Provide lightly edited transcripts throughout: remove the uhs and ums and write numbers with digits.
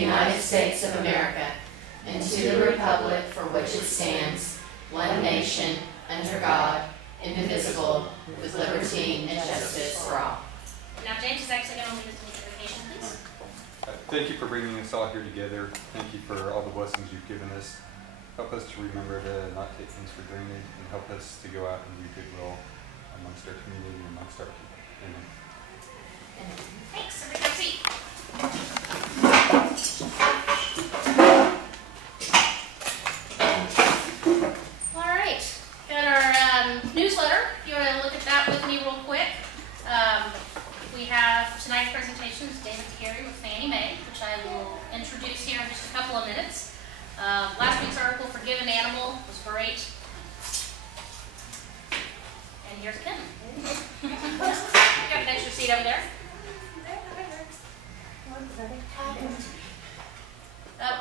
United States of America and to the republic for which it stands, one nation, under God, indivisible, with liberty and justice for all. Now James is actually going to lead us in the invocation, please. Thank you for bringing us all here together. Thank you for all the blessings you've given us. Help us to remember to not take things for granted, and help us to go out and do goodwill amongst our community and amongst our people. Amen. Thanks. Everybody have a seat. All right. Got our newsletter. If you want to look at that with me real quick. We have tonight's presentation is David Carey with Fannie Mae, which I will introduce here in just a couple of minutes. Last week's article, Forgive an Animal, was great. And here's Kim. Got an extra seat over there.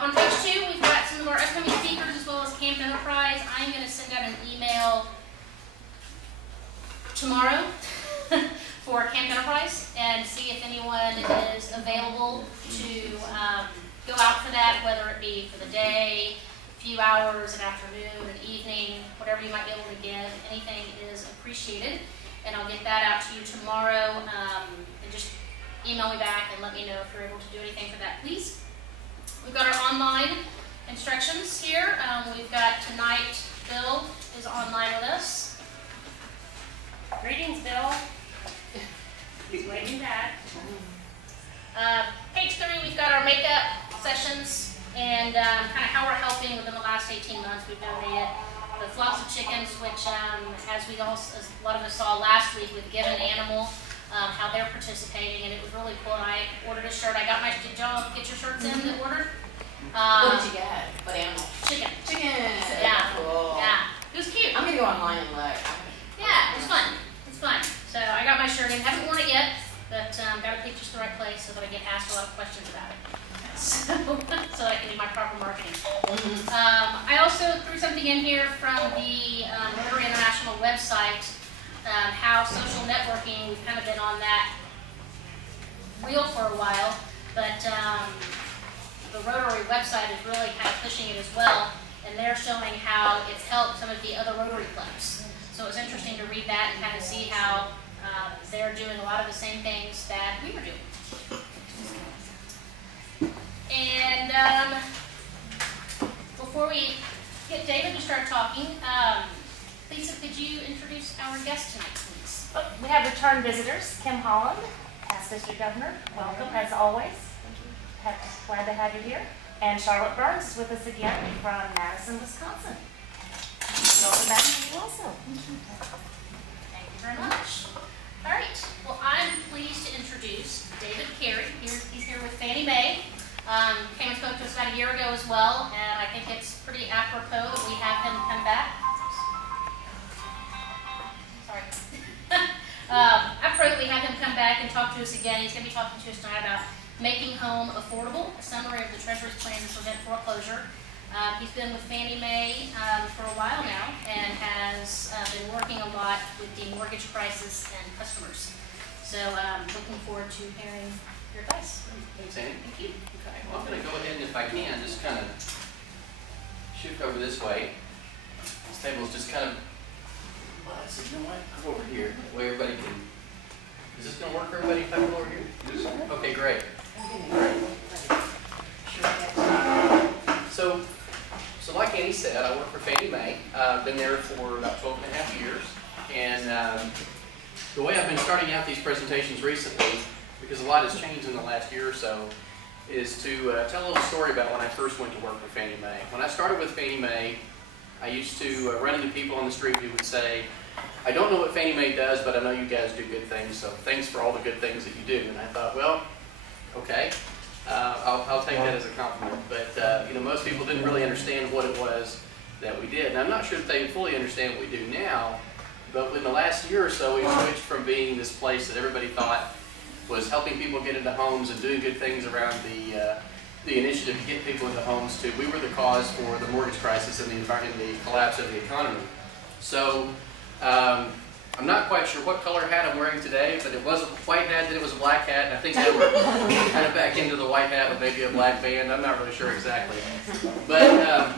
On page 2, we've got some of our upcoming speakers as well as Camp Enterprise. I'm going to send out an email tomorrow for Camp Enterprise and see if anyone is available to go out for that, whether it be for the day, a few hours, an afternoon, an evening, whatever you might be able to give. Anything is appreciated, and I'll get that out to you tomorrow. And just email me back and let me know if you're able to do anything for that, please. We've got our online instructions here. We've got tonight, Bill is online with us. Greetings, Bill. He's waving back. Page 3, we've got our makeup sessions and kind of how we're helping within the last 18 months. We've donated the flocks of chickens, which as a lot of us saw last week with Give an Animal, how they're participating, and it was really cool. And I ordered a shirt. Did y'all get your shirts in that ordered? What did you get? What animal? Chicken. Chicken. Yeah. Cool. Yeah. It was cute. I'm gonna go online and look. Yeah, it's fun. It's fun. So I got my shirt in. Haven't worn it yet, but got to pick just the right place so that I get asked a lot of questions about it. So I can do my proper marketing. I also threw something in here from the Rotary International website, how social networking, we've kind of been on that reel for a while, but the Rotary website is really kind of pushing it as well, and they're showing how it's helped some of the other Rotary clubs. So it was interesting to read that and kind of see how they're doing a lot of the same things that we were doing. And before we get David to start talking, Lisa, could you introduce our guest tonight, please? We have return visitors, Kim Holland, past district governor. Welcome, as always. Glad to have you here. And Charlotte Burns is with us again from Madison, Wisconsin. Welcome back to you also. Thank you very much. All right. Well, I'm pleased to introduce David Carey. He's here with Fannie Mae. Came and spoke to us about a year ago as well, and I think it's pretty apropos that we have him come back. Sorry. Apropos that we have him come back and talk to us again. He's going to be talking to us tonight about making home affordable, a summary of the Treasury's plan to prevent foreclosure. He's been with Fannie Mae for a while now and has been working a lot with the mortgage crisis and customers. So looking forward to hearing your advice. Thanks, Annie. Thank you. Okay, well, I'm going to go ahead and, if I can, just kind of shift over this way. This table is just kind of, well, I said, you know what? I'll go over here. That way everybody can, is this going to work for everybody if I go over here? Yes. Okay, great. So like Annie said, I work for Fannie Mae. I've been there for about 12 and a half years. And the way I've been starting out these presentations recently, because a lot has changed in the last year or so, is to tell a little story about when I first went to work for Fannie Mae. When I started with Fannie Mae, I used to run into people on the street who would say, I don't know what Fannie Mae does, but I know you guys do good things, so thanks for all the good things that you do. And I thought, well, okay, I'll take that as a compliment. But you know, most people didn't really understand what it was that we did. And I'm not sure that they fully understand what we do now, but in the last year or so, we switched from being this place that everybody thought was helping people get into homes and doing good things around the initiative to get people into homes to we were the cause for the mortgage crisis and the collapse of the economy. So I I'm not quite sure what color hat I'm wearing today, but it was a white hat, then it was a black hat, and I think now we're kind of back into the white hat with maybe a black band. I'm not really sure exactly. But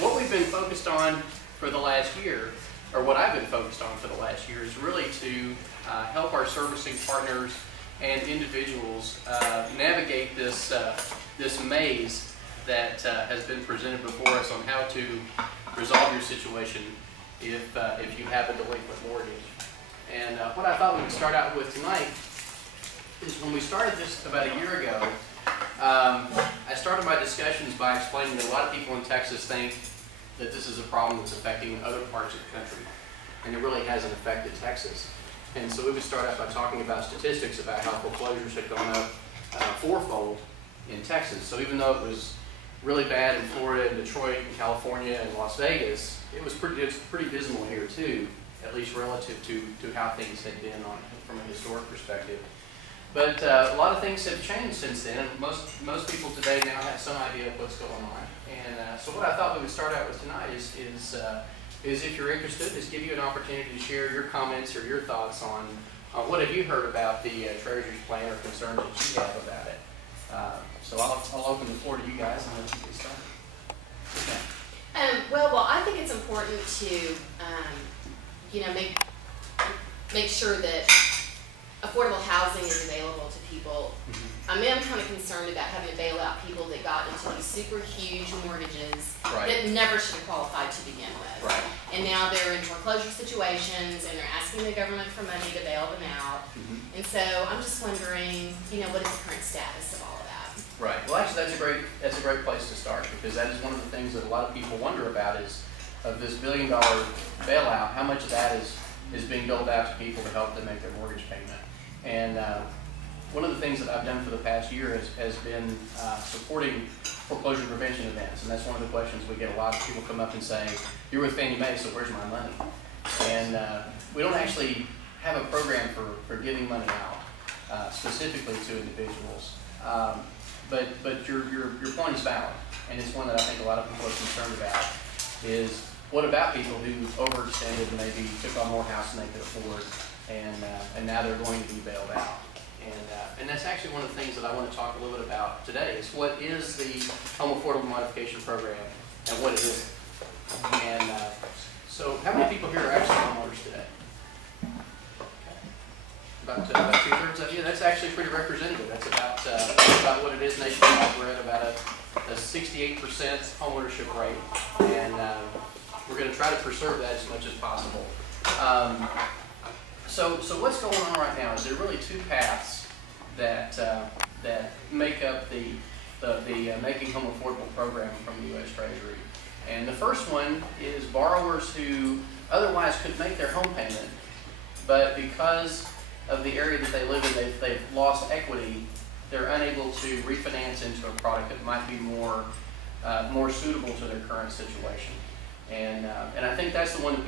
what we've been focused on for the last year, or what I've been focused on for the last year, is really to help our servicing partners and individuals navigate this this maze that has been presented before us on how to resolve your situation if you have a delinquent mortgage. And what I thought we would start out with tonight is when we started this about a year ago, I started my discussions by explaining that a lot of people in Texas think that this is a problem that's affecting other parts of the country, and it really hasn't affected Texas. And so we would start out by talking about statistics about how foreclosures had gone up fourfold in Texas. So even though it was really bad in Florida and Detroit and California and Las Vegas, it was pretty dismal here too, at least relative to how things had been from a historic perspective. But a lot of things have changed since then, and most people today now have some idea of what's going on. And so what I thought we would start out with tonight is if you're interested, is give you an opportunity to share your comments or your thoughts on what have you heard about the Treasury's plan or concerns that you have about it. So I'll open the floor to you guys and let you get started. Okay. Well, I think it's important to, make sure that affordable housing is available to people. I mean, I'm kind of concerned about having to bail out people that got into these super huge mortgages that never should have qualified to begin with. Right. And now they're in foreclosure situations and they're asking the government for money to bail them out. And so I'm just wondering, what is the current status of all of that? Right. Well, actually, that's a great place to start, because that is one of the things that a lot of people wonder about is of this $1 billion bailout, how much of that is being doled out to people to help them make their mortgage payment. And one of the things that I've done for the past year has been supporting foreclosure prevention events, and that's one of the questions we get. A lot of people come up and say, "You're with Fannie Mae, so where's my money?" And we don't actually have a program for giving money out specifically to individuals. But your point is valid, and it's one that I think a lot of people are concerned about. Is what about people who overextended and maybe took on more house than they could afford, and now they're going to be bailed out? And that's actually one of the things that I want to talk a little bit about today, is what is the Home Affordable Modification Program and what it isn't. And so how many people here are actually homeowners today? About 2/3 of you. That's actually pretty representative. That's about what it is nationwide. We're at about a 68% homeownership rate, and we're going to try to preserve that as much as possible. So what's going on right now is there are really two paths that make up the Making Home Affordable program from the U.S. Treasury. And the first one is borrowers who otherwise could make their home payment, but because of the area that they live in, they've lost equity. They're unable to refinance into a product that might be more suitable to their current situation. And I think that's the one that